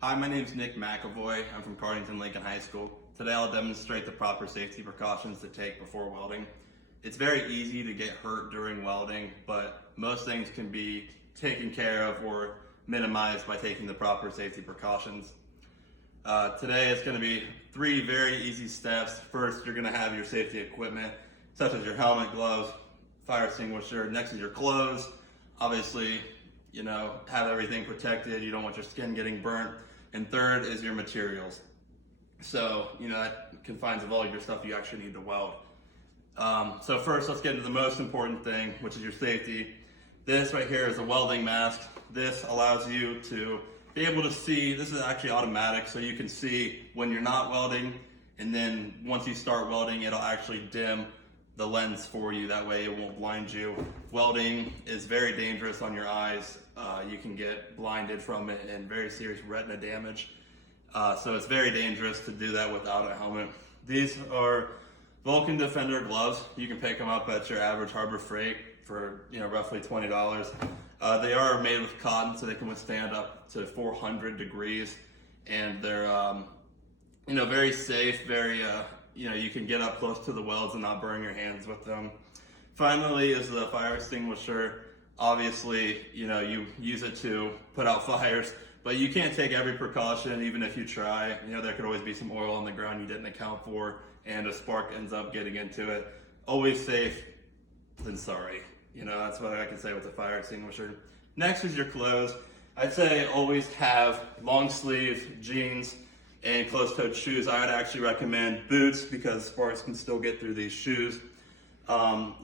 Hi, my name is Nick McAvoy. I'm from Cardington Lincoln High School. Today I'll demonstrate the proper safety precautions to take before welding. It's very easy to get hurt during welding, but most things can be taken care of or minimized by taking the proper safety precautions. Today it's going to be 3 very easy steps. First, you're going to have your safety equipment, such as your helmet, gloves, fire extinguisher. Next is your clothes. Obviously, have everything protected. You don't want your skin getting burnt. And third is your materials. So, that confines of all your stuff you actually need to weld. So first, let's get into the most important thing, which is your safety. This right here is a welding mask. This allows you to be able to see. This is actually automatic, so you can see when you're not welding, and then once you start welding, it'll actually dim the lens for you. That way it won't blind you. Welding is very dangerous on your eyes. You can get blinded from it and very serious retina damage. So it's very dangerous to do that without a helmet. These are Vulcan Defender gloves. You can pick them up at your average Harbor Freight for roughly $20. They are made with cotton, so they can withstand up to 400 degrees, and they're very safe. Very you can get up close to the welds and not burn your hands with them. Finally is the fire extinguisher. Obviously, you use it to put out fires, but you can't take every precaution. Even if you try, there could always be some oil on the ground you didn't account for, and a spark ends up getting into it. Always safe than sorry. That's what I can say with the fire extinguisher. Next is your clothes. I'd say always have long sleeve jeans and closed-toed shoes. I would actually recommend boots because sparks can still get through these shoes.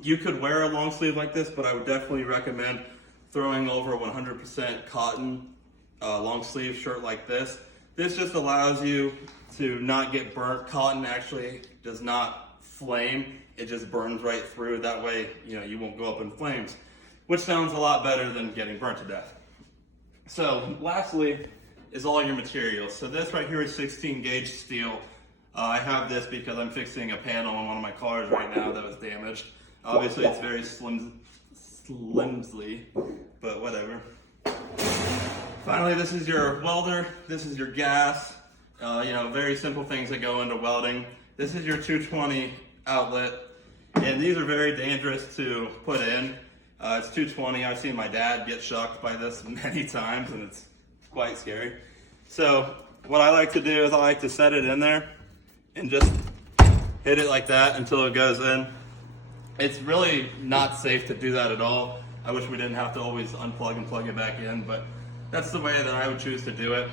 You could wear a long sleeve like this, but I would definitely recommend throwing over a 100% cotton long sleeve shirt like this. This just allows you to not get burnt. Cotton actually does not flame. It just burns right through. That way, you won't go up in flames, which sounds a lot better than getting burnt to death. So lastly is all your materials. So this right here is 16 gauge steel. I have this because I'm fixing a panel on one of my cars right now that was damaged. Obviously it's very flimsy, but whatever. Finally, this is your welder. This is your gas. Very simple things that go into welding. This is your 220 outlet, and these are very dangerous to put in. It's 220. I've seen my dad get shocked by this many times, and it's quite scary. So what I like to do is I like to set it in there and just hit it like that until it goes in. It's really not safe to do that at all. I wish we didn't have to always unplug and plug it back in, but that's the way that I would choose to do it.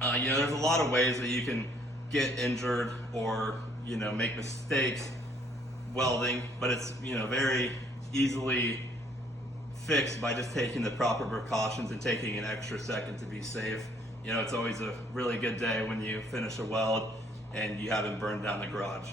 There's a lot of ways that you can get injured or make mistakes welding, but it's very easily fixed by just taking the proper precautions and taking an extra second to be safe. It's always a really good day when you finish a weld and you haven't burned down the garage.